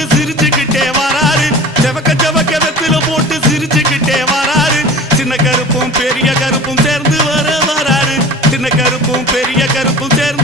போட்டு சிரிச்சுக்கிட்டே வராரு. செவக்க செவக்க வெத்தில போட்டு சிரிச்சுக்கிட்டே வராரு. சின்ன கருப்பும் பெரிய கருப்பும் சேர்ந்து வர வராரு. சின்ன கருப்பும் பெரிய கருப்பும் சேர்ந்து